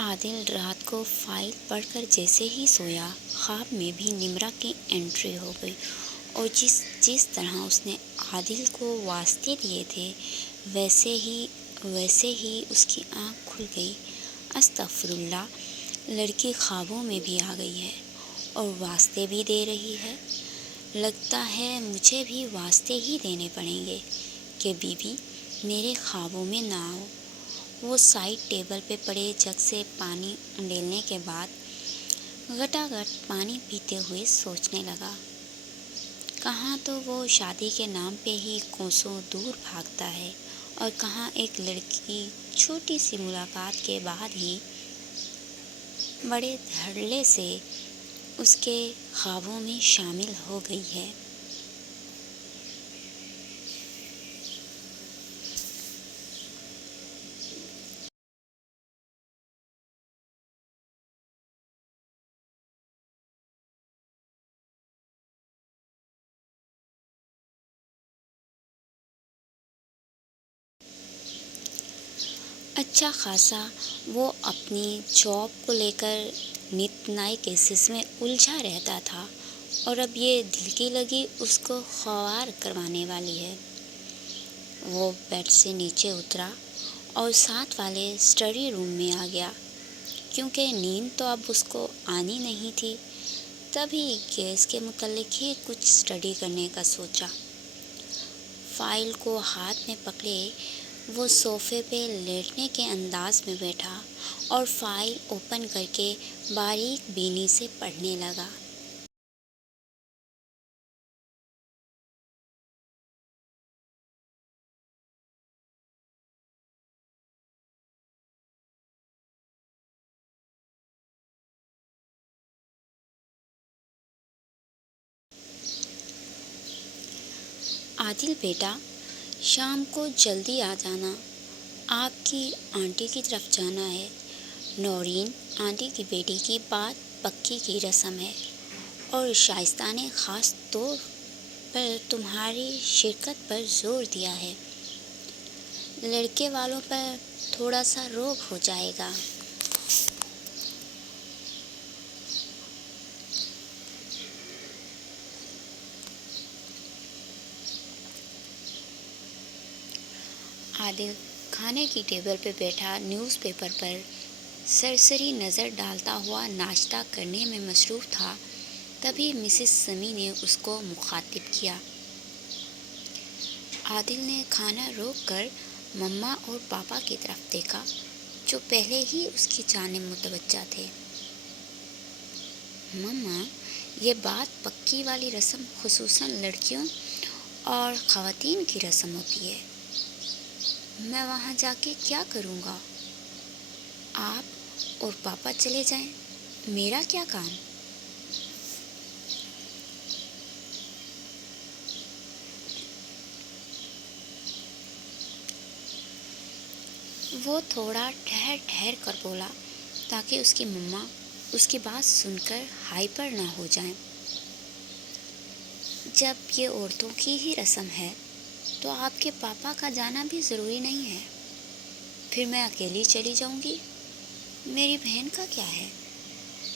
عادل رات کو فائل پڑھ کر جیسے ہی سویا، خواب میں بھی نمرا کی انٹری ہو گئی، اور جس طرح اس نے عادل کو واسطے دیے تھے ویسے ہی اس کی آنکھ کھل گئی۔ استغفر اللہ، لڑکی خوابوں میں بھی آ گئی ہے اور واسطے بھی دے رہی ہے۔ لگتا ہے مجھے بھی واسطے ہی دینے پڑیں گے کہ بی بی میرے خوابوں میں نہ آؤ۔ وہ سائڈ ٹیبل پہ پڑے جگ سے پانی انڈیلنے کے بعد گھٹا گھٹ پانی پیتے ہوئے سوچنے لگا، کہاں تو وہ شادی کے نام پہ ہی کوسوں دور بھاگتا ہے، اور کہاں ایک لڑکی چھوٹی سی ملاقات کے بعد ہی بڑے دھڑلے سے اس کے خوابوں میں شامل ہو گئی ہے۔ اچھا خاصا وہ اپنی جاب کو لے کر نت نئے کیسز میں الجھا رہتا تھا، اور اب یہ دل کی لگی اس کو خوار کروانے والی ہے۔ وہ بیڈ سے نیچے اترا اور ساتھ والے اسٹڈی روم میں آ گیا، کیونکہ نیند تو اب اس کو آنی نہیں تھی۔ تبھی گیس کے متعلق ہی کچھ اسٹڈی کرنے کا سوچا۔ فائل کو ہاتھ میں پکڑے وہ صوفے پہ لیٹنے کے انداز میں بیٹھا اور فائل اوپن کر کے باریک بینی سے پڑھنے لگا۔ عادل بیٹا، شام کو جلدی آ جانا، آپ کی آنٹی کی طرف جانا ہے۔ نورین آنٹی کی بیٹی کی بات پکی کی رسم ہے، اور شائستہ نے خاص طور پر تمہاری شرکت پر زور دیا ہے۔ لڑکے والوں پر تھوڑا سا روک ہو جائے گا۔ عادل کھانے کی ٹیبل پہ بیٹھا نیوز پیپر پر سرسری نظر ڈالتا ہوا ناشتہ کرنے میں مصروف تھا۔ تبھی مسز سمیع نے اس کو مخاطب کیا۔ عادل نے کھانا روک کر مما اور پاپا کی طرف دیکھا، جو پہلے ہی اس کی جانب متوجہ تھے۔ مما، یہ بات پکی والی رسم خصوصاً لڑکیوں اور خواتین کی رسم ہوتی ہے۔ میں وہاں جا کے کیا کروں گا؟ آپ اور پاپا چلے جائیں، میرا کیا کام؟ وہ تھوڑا ٹھہر کر بولا، تاکہ اس کی مما اس کی بات سن کر ہائپر نہ ہو جائیں۔ جب یہ عورتوں کی ہی رسم ہے تو آپ کے پاپا کا جانا بھی ضروری نہیں ہے۔ پھر میں اکیلی چلی جاؤں گی، میری بہن کا کیا ہے؟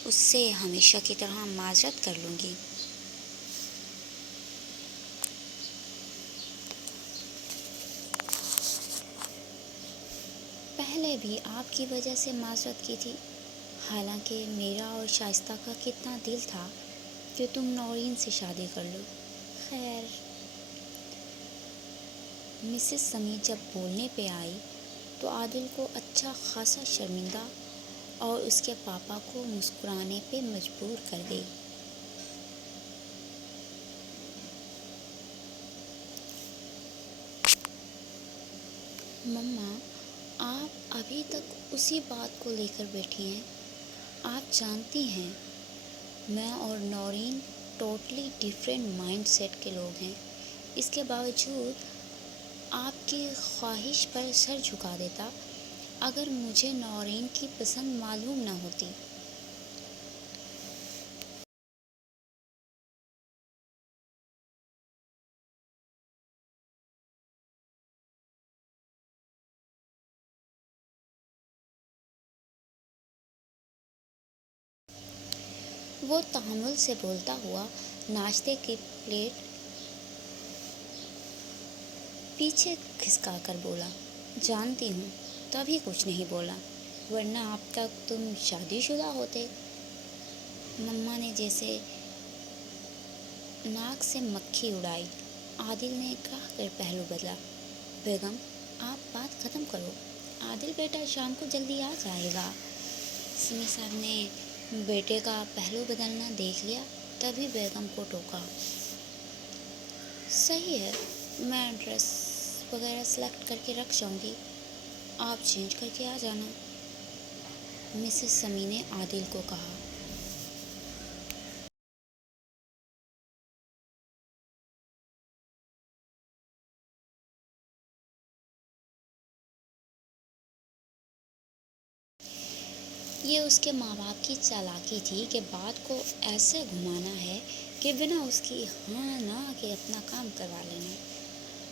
اس سے ہمیشہ کی طرح معذرت کر لوں گی۔ پہلے بھی آپ کی وجہ سے معذرت کی تھی، حالانکہ میرا اور شائستہ کا کتنا دل تھا کہ تم نورین سے شادی کر لو۔ خیر، مسز سمیع جب بولنے پہ آئی تو عادل کو اچھا خاصا شرمندہ اور اس کے پاپا کو مسکرانے پہ مجبور کر گئی۔ مما، آپ ابھی تک اسی بات کو لے کر بیٹھی ہیں۔ آپ جانتی ہیں میں اور Noreen totally different mindset کے لوگ ہیں۔ اس کے باوجود آپ کی خواہش پر سر جھکا دیتا اگر مجھے نورین کی پسند معلوم نہ ہوتی۔ وہ تحمل سے بولتا ہوا ناشتے کی پلیٹ پیچھے کھسکا کر بولا، جانتی ہوں تبھی کچھ نہیں بولا، ورنہ اب تک تم شادی شدہ ہوتے۔ مما نے جیسے ناک سے مکھی اڑائی۔ عادل نے کہہ کر پہلو بدلا، بیگم آپ بات ختم کرو، عادل بیٹا شام کو جلدی آ جائے گا۔ سمیع صاحب نے بیٹے کا پہلو بدلنا دیکھ لیا، تبھی بیگم کو ٹوکا، صحیح ہے، میں ڈریس وغیرہ سلیکٹ کر کے رکھ جاؤں گی، آپ چینج کر کے آ جانا۔ مسز سمیع نے عادل کو کہا۔ یہ اس کے ماں باپ کی چالاکی تھی کہ بات کو ایسے گھمانا ہے کہ بنا اس کی ہاں نہ کے اپنا کام کروا لینا۔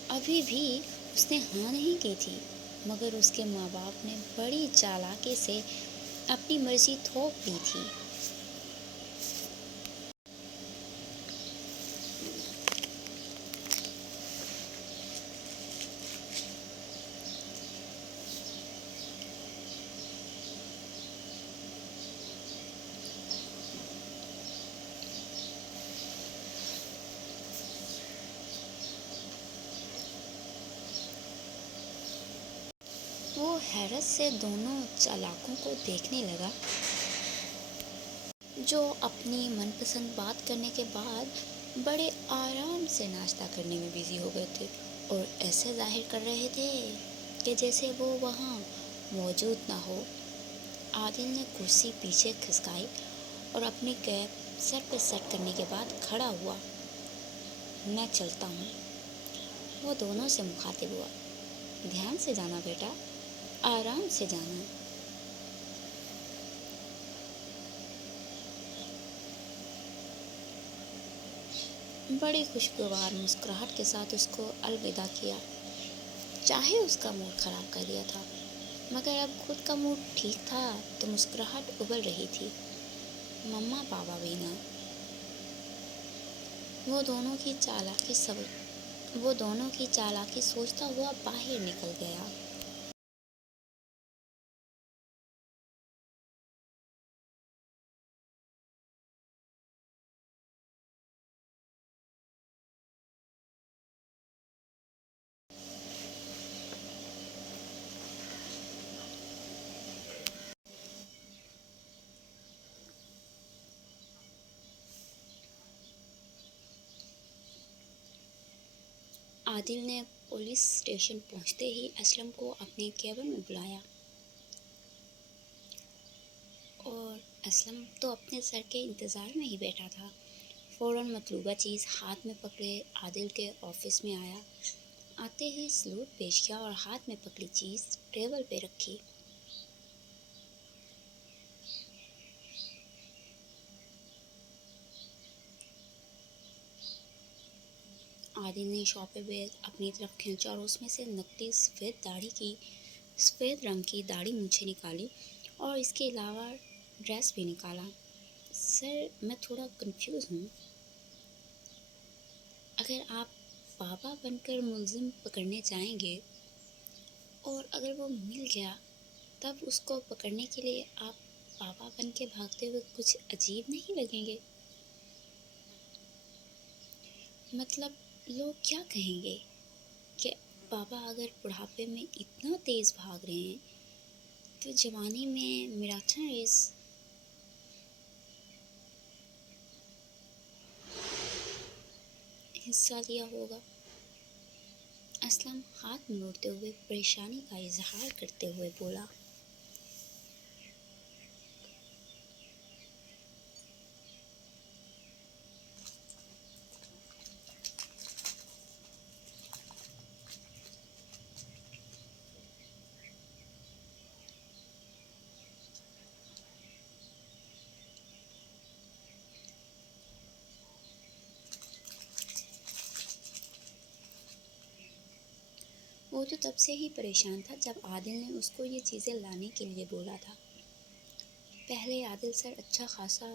ابھی بھی اس نے ہاں نہیں کی تھی، مگر اس کے ماں باپ نے بڑی چالاکی سے اپنی مرضی تھوپ دی تھی۔ وہ حیرت سے دونوں چالاکوں کو دیکھنے لگا، جو اپنی من پسند بات کرنے کے بعد بڑے آرام سے ناشتہ کرنے میں بزی ہو گئے تھے اور ایسے ظاہر کر رہے تھے کہ جیسے وہ وہاں موجود نہ ہو۔ عادل نے کرسی پیچھے کھسکائی اور اپنی کیپ سر پہ سیٹ کرنے کے بعد کھڑا ہوا، میں چلتا ہوں۔ وہ دونوں سے مخاطب ہوا، دھیان سے جانا بیٹا، آرام سے جانا۔ بڑی خوشگوار مسکراہٹ کے ساتھ اس کو الوداع کیا۔ چاہے اس کا موڈ خراب کر دیا تھا، مگر اب خود کا موڈ ٹھیک تھا تو مسکراہٹ ابل رہی تھی۔ مما پاپا بھی نہ۔ وہ دونوں کی چالاکی سوچتا ہوا باہر نکل گیا۔ عادل نے پولیس اسٹیشن پہنچتے ہی اسلم کو اپنے کیبن میں بلایا اور اسلم تو اپنے سر کے انتظار میں ہی بیٹھا تھا۔ فوراً مطلوبہ چیز ہاتھ میں پکڑے عادل کے آفس میں آیا۔ آتے ہی سلوٹ پیش کیا اور ہاتھ میں پکڑی چیز ٹیبل پہ رکھی۔ عادل نے شاپر بیگ اپنی طرف کھینچا اور اس میں سے نکلی سفید رنگ کی داڑھی مونچھیں نکالی اور اس کے علاوہ ڈریس بھی نکالا۔ سر میں تھوڑا کنفیوز ہوں، اگر آپ بابا بن کر ملزم پکڑنے جائیں گے اور اگر وہ مل گیا تب اس کو پکڑنے کے لیے آپ بابا بن کے بھاگتے ہوئے کچھ عجیب نہیں لگیں گے؟ مطلب لوگ کیا کہیں گے کہ بابا اگر بڑھاپے میں اتنا تیز بھاگ رہے ہیں تو جوانی میں میراتھن ریس حصہ لیا ہوگا۔ اسلم ہاتھ مروڑتے ہوئے پریشانی کا اظہار کرتے ہوئے بولا، وہ تو تب سے ہی پریشان تھا جب عادل نے اس کو یہ چیزیں لانے کے لیے بولا تھا۔ پہلے عادل سر اچھا خاصا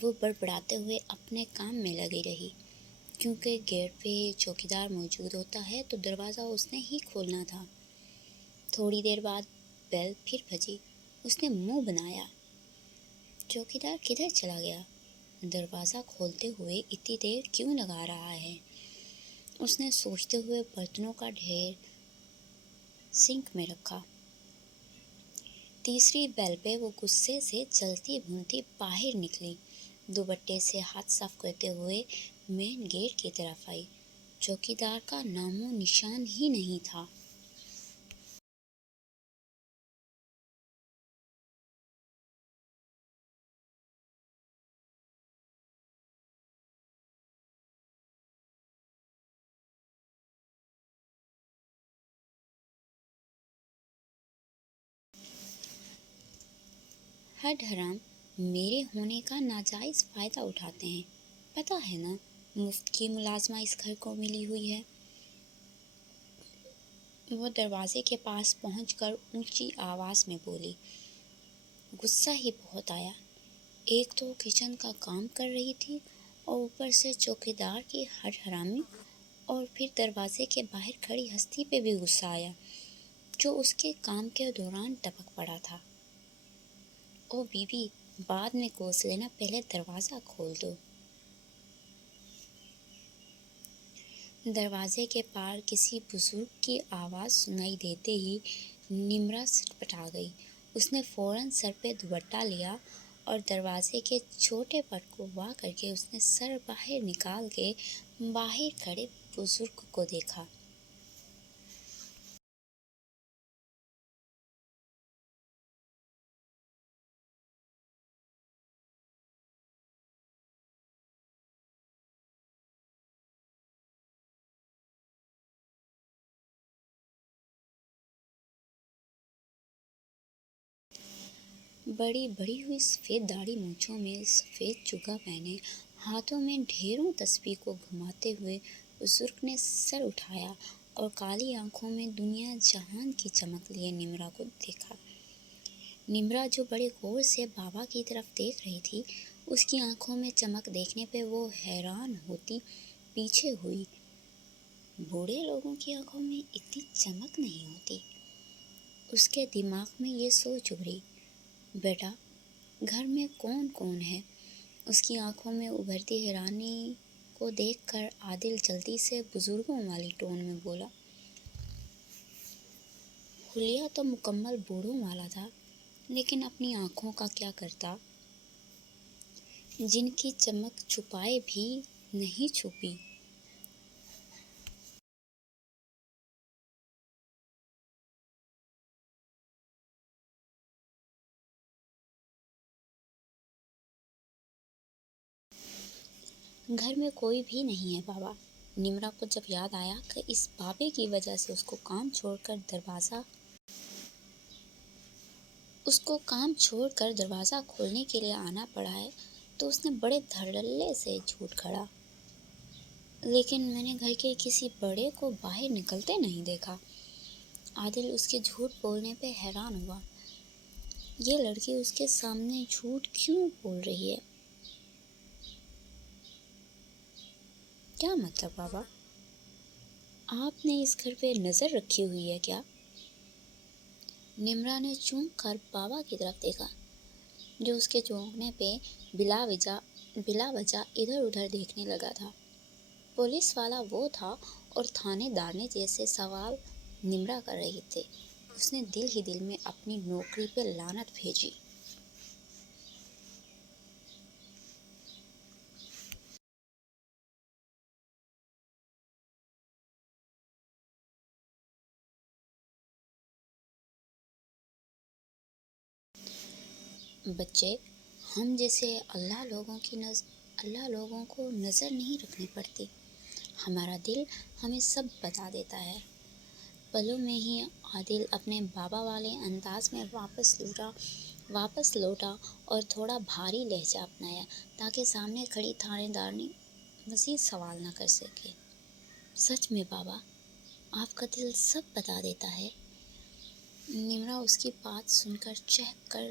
وہ بڑبڑاتے ہوئے اپنے کام میں لگی رہی، کیونکہ گیٹ پہ چوکیدار موجود ہوتا ہے تو دروازہ اس نے ہی کھولنا تھا۔ تھوڑی دیر بعد بیل پھر بجی۔ اس نے منہ بنایا، چوکیدار کدھر چلا گیا؟ دروازہ کھولتے ہوئے اتنی دیر کیوں لگا رہا ہے؟ اس نے سوچتے ہوئے برتنوں کا ڈھیر سنک میں رکھا۔ تیسری بیل پہ وہ غصے سے چلتی بھونتی باہر نکلی، دوپٹے سے ہاتھ صاف کرتے ہوئے مین گیٹ کی طرف آئی۔ چوکیدار کا نام و نشان ہی نہیں تھا۔ ہڈ حرام میرے ہونے کا ناجائز فائدہ اٹھاتے ہیں، پتہ ہے نا مفت کی ملازمہ اس گھر کو ملی ہوئی ہے۔ وہ دروازے کے پاس پہنچ کر اونچی آواز میں بولی۔ غصہ ہی بہت آیا، ایک تو کچن کا کام کر رہی تھی اور اوپر سے چوکیدار کی ہڈ حرامی، اور پھر دروازے کے باہر کھڑی ہستی پہ بھی غصہ آیا جو اس کے کام کے دوران ٹپک پڑا تھا۔ او بی بی، بعد میں کوس لینا، پہلے دروازہ کھول دو۔ دروازے کے پار کسی بزرگ کی آواز سنائی دیتے ہی نمرا سٹپٹا گئی۔ اس نے فوراً سر پہ دوپٹہ لیا اور دروازے کے چھوٹے پٹ کو وا کر کے اس نے سر باہر نکال کے باہر کھڑے بزرگ کو دیکھا۔ بڑی بڑی ہوئی سفید داڑھی، مونچھوں میں سفید چوگا پہنے، ہاتھوں میں ڈھیروں تسبیح کو گھماتے ہوئے بزرگ نے سر اٹھایا اور کالی آنکھوں میں دنیا جہان کی چمک لیے نمرا کو دیکھا۔ نمرا جو بڑے غور سے بابا کی طرف دیکھ رہی تھی، اس کی آنکھوں میں چمک دیکھنے پہ وہ حیران ہوتی پیچھے ہوئی۔ بوڑھے لوگوں کی آنکھوں میں اتنی چمک نہیں ہوتی۔ اس کے دماغ میں یہ سوچ ابھری، بیٹا گھر میں کون کون ہے؟ اس کی آنکھوں میں ابھرتی حیرانی کو دیکھ کر عادل جلدی سے بزرگوں والی ٹون میں بولا۔ حلیہ تو مکمل بوڑھوں والا تھا، لیکن اپنی آنکھوں کا کیا کرتا، جن کی چمک چھپائے بھی نہیں چھپی۔ گھر میں کوئی بھی نہیں ہے بابا۔ نمرا کو جب یاد آیا کہ اس بابے کی وجہ سے اس کو کام چھوڑ کر دروازہ کھولنے کے لیے آنا پڑا ہے، تو اس نے بڑے دھڑلے سے جھوٹ گھڑا۔ لیکن میں نے گھر کے کسی بڑے کو باہر نکلتے نہیں دیکھا۔ عادل اس کے جھوٹ بولنے پہ حیران ہوا۔ یہ لڑکی اس کے سامنے جھوٹ کیوں بول رہی ہے؟ کیا مطلب بابا؟ آپ نے اس گھر پہ نظر رکھی ہوئی ہے کیا؟ نمرا نے چونک کر بابا کی طرف دیکھا، جو اس کے چونکنے پہ بلا وجہ ادھر ادھر دیکھنے لگا تھا۔ پولیس والا وہ تھا اور تھانے دار جیسے سوال نمرا کر رہی تھی۔ اس نے دل ہی دل میں اپنی نوکری پہ لعنت بھیجی۔ بچے، ہم جیسے اللہ لوگوں کو نظر نہیں رکھنی پڑتی۔ ہمارا دل ہمیں سب بتا دیتا ہے۔ پلوں میں ہی عادل اپنے بابا والے انداز میں واپس لوٹا اور تھوڑا بھاری لہجہ اپنایا تاکہ سامنے کھڑی تھانے دارنی مزید سوال نہ کر سکے۔ سچ میں بابا، آپ کا دل سب بتا دیتا ہے۔ نمرا اس کی بات سن کر چہک کر